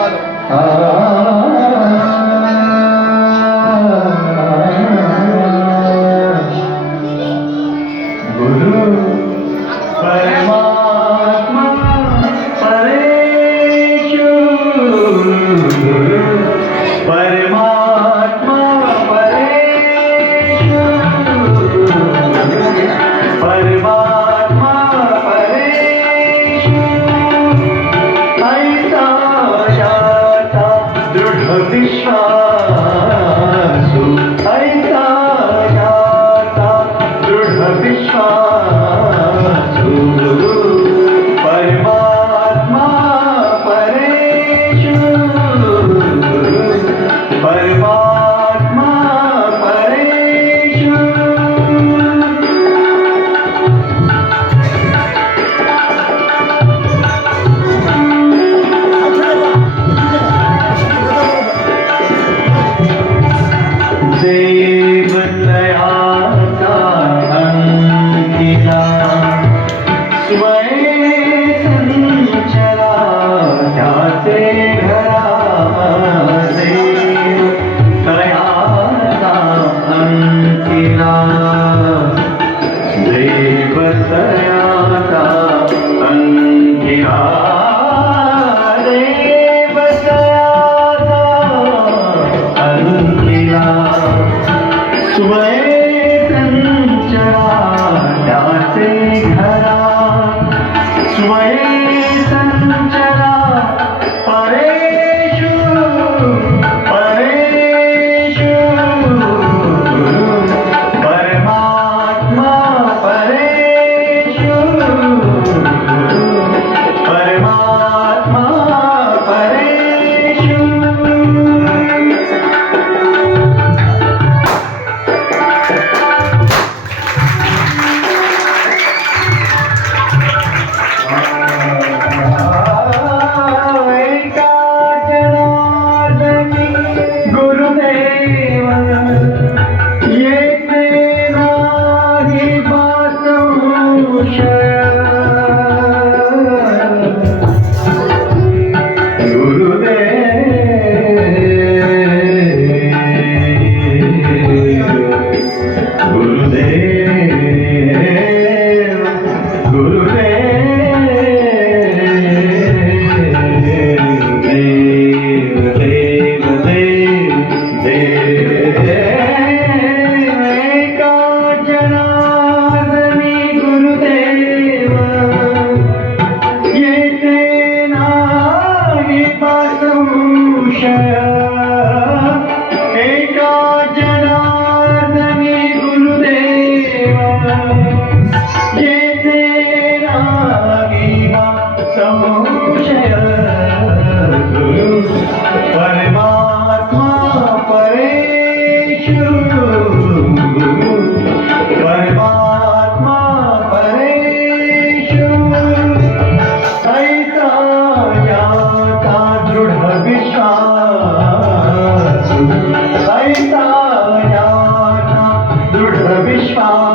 Alabado. स्वये संचरा त्याचे घरा my head. गुरुदेव दृढ विश्वास.